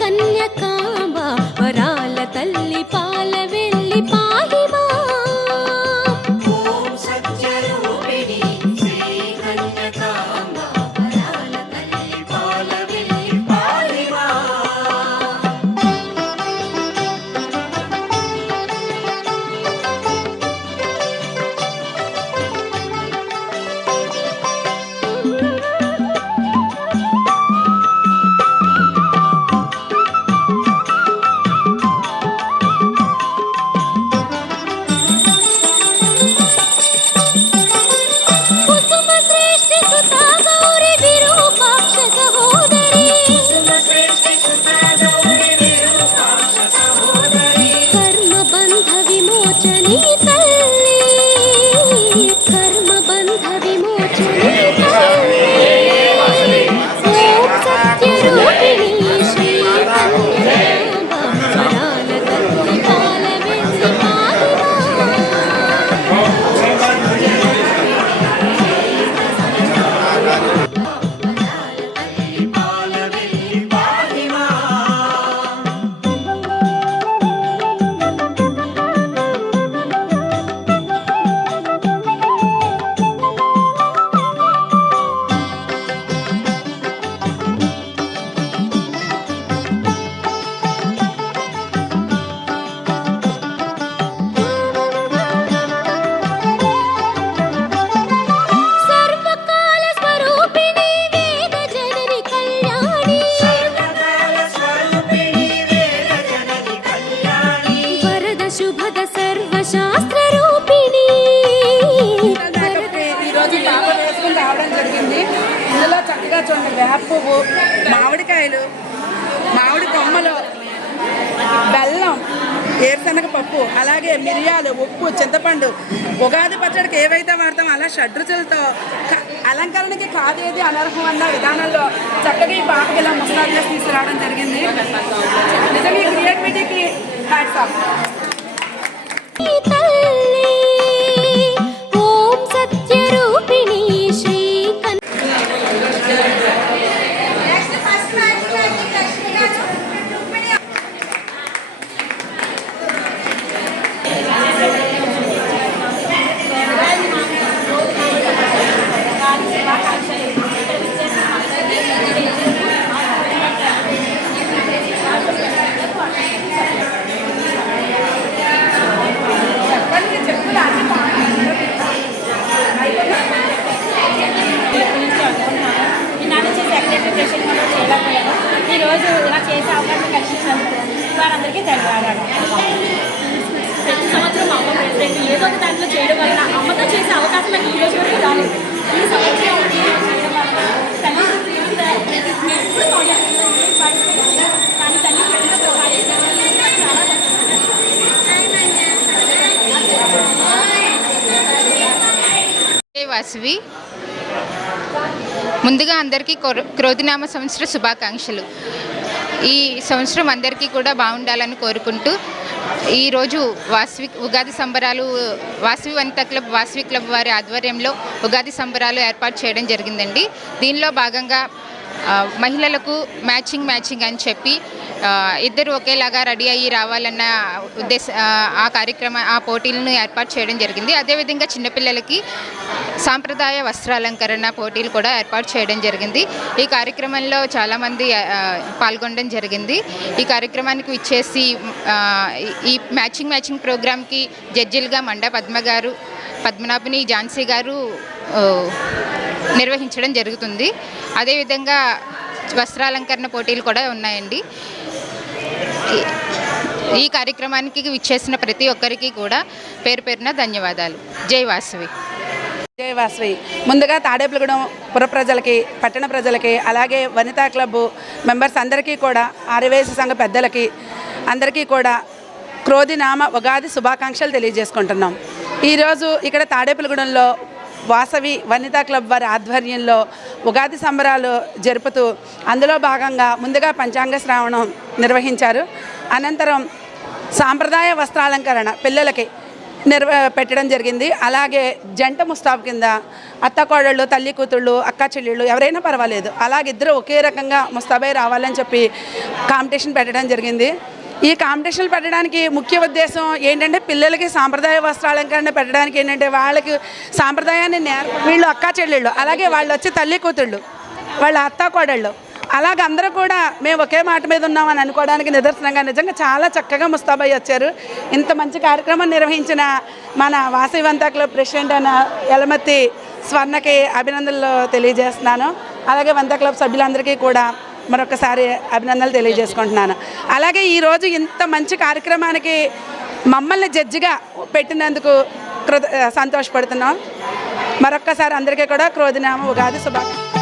கன்யகா విమోచని వేప పువ్వు మామిడికాయలు మామిడి కొమ్మలు బెల్లం ఏరుశనగ పప్పు అలాగే మిరియాలు ఉప్పు చింతపండు ఉగాది పచ్చడికి ఏవైతే వాడతామో అలా షడ్రుచులతో అలంకరణకి కాదేది అనర్హం అన్న విధానంలో చక్కగా ఈ పాపకి ఇలా ముస్తాబ్ తీసుకురావడం జరిగింది. నిజంగా ఈ క్రియేటివిటీకి హ్యాట్స్ ఆఫ్ ఈరోజు ఇలా చేసే అవకాశం కల్పించినందుకు వారందరికీ ధన్యవాదాలు. ప్రతి సంవత్సరం అమ్మ ప్రెసిడెంట్ ఏదో ఒక దాంట్లో చేయడం వలన అమ్మతో చేసే అవకాశం నాకు ఈ రోజు వరకు రాలేదు ఈ సంవత్సరం ఈ వాసవి? ముందుగా అందరికీ క్రోధినామ సంవత్సర శుభాకాంక్షలు. ఈ సంవత్సరం అందరికీ కూడా బాగుండాలని కోరుకుంటూ ఈరోజు వాసవి ఉగాది సంబరాలు వాసవి వనిత క్లబ్ వాసవి క్లబ్ వారి ఆధ్వర్యంలో ఉగాది సంబరాలు ఏర్పాటు చేయడం జరిగిందండి. దీనిలో భాగంగా మహిళలకు మ్యాచింగ్ మ్యాచింగ్ అని చెప్పి ఇద్దరు ఒకేలాగా రెడీ అయ్యి రావాలన్న ఉద్దేశ ఆ, కార్యక్రమ ఆ పోటీలను ఏర్పాటు చేయడం జరిగింది. అదేవిధంగా చిన్నపిల్లలకి సాంప్రదాయ వస్త్రాలంకరణ పోటీలు కూడా ఏర్పాటు చేయడం జరిగింది. ఈ కార్యక్రమంలో చాలామంది పాల్గొనడం జరిగింది. ఈ కార్యక్రమానికి ఇచ్చేసి ఈ- మ్యాచింగ్ మ్యాచింగ్ ప్రోగ్రామ్కి జడ్జిలుగా మండా పద్మ గారు పద్మనాభిని ఝాన్సీ గారు నిర్వహించడం జరుగుతుంది. అదేవిధంగా వస్త్రాలంకరణ పోటీలు కూడా ఉన్నాయండి. ఈ- కార్యక్రమానికి విచ్చేసిన ప్రతి ఒక్కరికి కూడా పేరు పేరున ధన్యవాదాలు. జై వాసవి. జయ వాసవి. ముందుగా తాడేపులగూడెం పుర ప్రజలకి పట్టణ ప్రజలకి అలాగే వనితా క్లబ్ మెంబర్స్ అందరికీ కూడా ఆర్యవేశ సంఘ పెద్దలకి అందరికీ కూడా క్రోధినామ ఉగాది శుభాకాంక్షలు తెలియజేసుకుంటున్నాం. ఈరోజు ఇక్కడ తాడేపులగూడెంలో వాసవి వనితా క్లబ్ వారి ఆధ్వర్యంలో ఉగాది సంబరాలు జరుపుతూ అందులో భాగంగా ముందుగా పంచాంగ శ్రావణం నిర్వహించారు. అనంతరం సాంప్రదాయ వస్త్రాలంకరణ పిల్లలకి నిర్వ పెట్టడం జరిగింది. అలాగే జంట ముస్తాబ్ కింద అత్త కోడళ్ళు తల్లి కూతుళ్ళు అక్క చెల్లెళ్ళు ఎవరైనా పర్వాలేదు. అలాగే ఇద్దరు ఒకే రకంగా ముస్తాబై రావాలని చెప్పి కాంపిటీషన్ పెట్టడం జరిగింది. ఈ కాంపిటీషన్లు పెట్టడానికి ముఖ్య ఉద్దేశం ఏంటంటే పిల్లలకి సాంప్రదాయ వస్త్రాలంకరణ పెట్టడానికి ఏంటంటే వాళ్ళకి సాంప్రదాయాన్ని నేర్ వీళ్ళు అక్క చెల్లెళ్ళు అలాగే వాళ్ళు వచ్చి తల్లి కూతుళ్ళు వాళ్ళ అత్త కోడళ్ళు అలాగే అందరూ కూడా మేము ఒకే మాట మీద ఉన్నామని అనుకోవడానికి నిదర్శనంగా నిజంగా చాలా చక్కగా ముస్తాబై వచ్చారు. ఇంత మంచి కార్యక్రమం నిర్వహించిన మన వాసవివంత క్లబ్ ప్రెసిడెంట్ అయిన యలమతి స్వర్ణకి అభినందనలు తెలియజేస్తున్నాను. అలాగే వంత క్లబ్ సభ్యులందరికీ కూడా మరొకసారి అభినందనలు తెలియజేసుకుంటున్నాను. అలాగే ఈరోజు ఇంత మంచి కార్యక్రమానికి మమ్మల్ని జడ్జిగా పెట్టినందుకు కృత సంతోషపడుతున్నాం. మరొక్కసారి అందరికీ కూడా క్రోధినామ ఉగాది శుభాకాంక్షలు.